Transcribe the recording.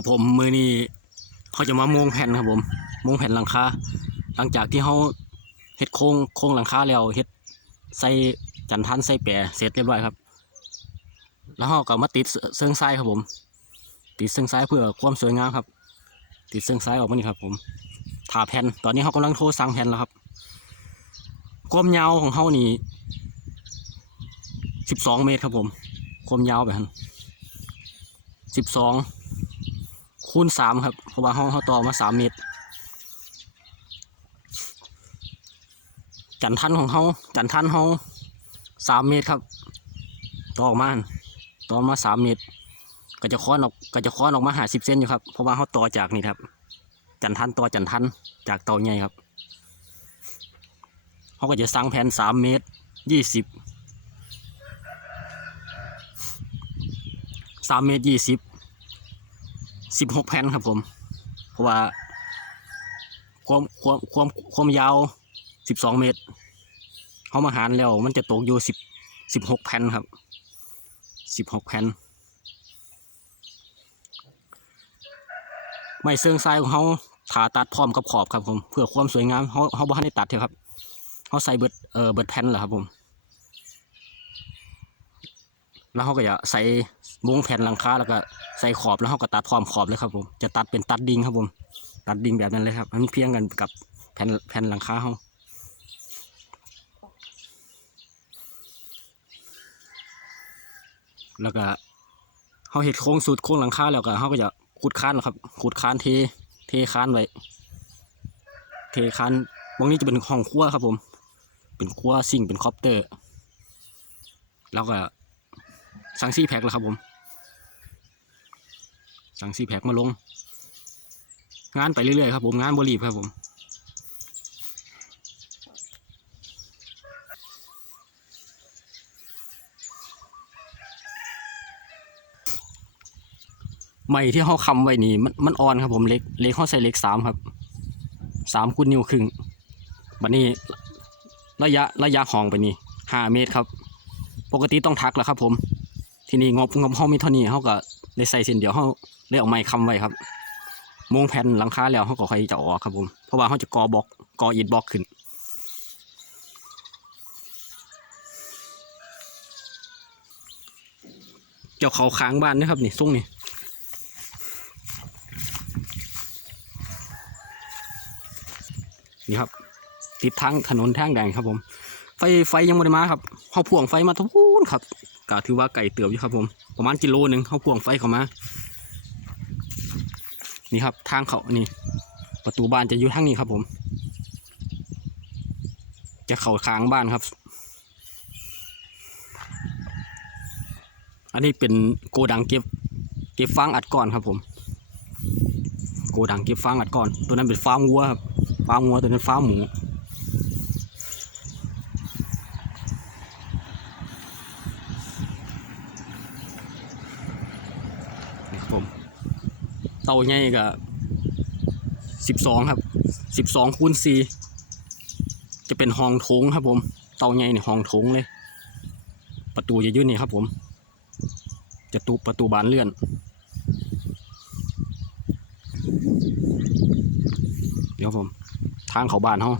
ครับผมมือนี้เขาจะมามุงแผ่นครับผมมุงแผ่นหลังคาหลังจากที่เขาเฮ็ดโครงโครงหลังคาแล้วเฮ็ดใส่จันทันใส่แปรเสร็จเรียบร้อยครับ แล้วเขาก็มาติดเสื้องซ้ายครับผม ติดเสื้องซ้ายเพื่อความสวยงามครับ ติดเสื้องซ้ายออกมานี่ครับ ผมทาแผ่นตอนนี้เขากำลังโทรสั่งแผ่นแล้วครับความยาวของเขานี่สิบสองเมตรครับผม ความยาวแบบนั้นสิบสอง คูณสามครับ เพราะว่าห้องเขาต่อมาสามเมตร จันทันของเขาจันทันเขาสามเมตรครับ ต่อออกมาต่อมาสามเมตร ก็จะค้อนออกก็จะค้อนออกมาหาสิบเซนอยู่ครับ เพราะว่าเขาต่อจากนี่ครับ จันทันต่อจันทันจากเตาใหญ่ครับเขาก็จะสร้างแผ่นสามเมตรยี่สิบสามเมตรยี่สิบ สิบหกแผ่นครับผม เพราะว่า ความความความความยาวสิบสองเมตรเขามาหารแล้วมันจะตกอยู่สิบสิบหกแผ่นครับสิบหกแผ่นไม่เสื่องทรายของเขาถาตัดพร้อมกับขอบครับผมเพื่อความสวยงามเขาเขาบ่ทันได้ตัดเถอะครับเขาใส่เบิดเออเบิดแผ่นเหรอครับผม แล้วเขาก็จะใส่มุ้งแผ่นหลังคาแล้วก็ใส่ขอบแล้วเขาก็ตัดพร้อมขอบเลยครับผมจะตัดเป็นตัดดิ่งครับผม ตัดดิ่งแบบนั้นเลยครับมันเพียงกันกับแผ่นแผ่นหลังคาเขาแล้วก็เขาเห็ดโค้งสุดโค้งหลังคาแล้วก็เขาก็จะขุดคานครับขุดคานเทเทคานไว้เทคานตรงนี้จะเป็นห้องครัวครับผม เป็นครัวซิ่งเป็นคอปเตอร์ แล้วก็ สั่งซี่แพ็คแล้วครับผม สั่งซี่แพ็คมาลง งานไปเรื่อยๆครับผม งานบรีบครับผม ไม้ที่เขาคำไว้นี่มันมันอ่อนครับผมเล็กเล็กเขาใส่เล็กสามครับสามกุนนิ้วครึ่งบัดนี้ระยะระยะห่องไปนี่ห้าเมตรครับ ปกติต้องทักแหละครับผม ทีนี้งบงบห้องมีเท่านี้เขาก็ได้ใส่เส้นเดียวเขาเลยเอาไม้คำไว้ครับมงแผ่นหลังคาแล้วเขาก็ค่อยจะออกครับผมเพราะว่าเขาจะกอบล็อกกออิฐบล็อกขึ้นเจ้าเขาค้างบ้านนะครับนี่ส่งนี่นี่ครับ ติดทางถนนทางแดงครับผม ไฟไฟยังไม่ได้มาครับเขาพ่วงไฟมาทุกนครับ ก็ถือว่าไก่เติบอยู่ครับผม ประมาณกิโลหนึ่งเขาพ่วงไฟเข้ามา นี่ครับทางเขานี่ ประตูบ้านจะอยู่ทางนี้ครับผม จะเข้าค้างบ้านครับ อันนี้เป็นโกดังเก็บ เก็บฟางอัดก้อนครับผม โกดังเก็บฟางอัดก้อน ตัวนั้นเป็นฟาร์มวัวครับ ฟาร์มวัวตัวนั้นฟาร์มหมู นี่ครับ ผม เตาใหญ่ก็สิบสองครับสิบสองคูณสี่จะเป็นห้องโถงครับ ผม เตาใหญ่ในห้องโถงเลย ประตูจะยื่นนี่ครับ ผม จะตูประตูบานเลื่อนเดี๋ยวผม ทางเขาบานเขา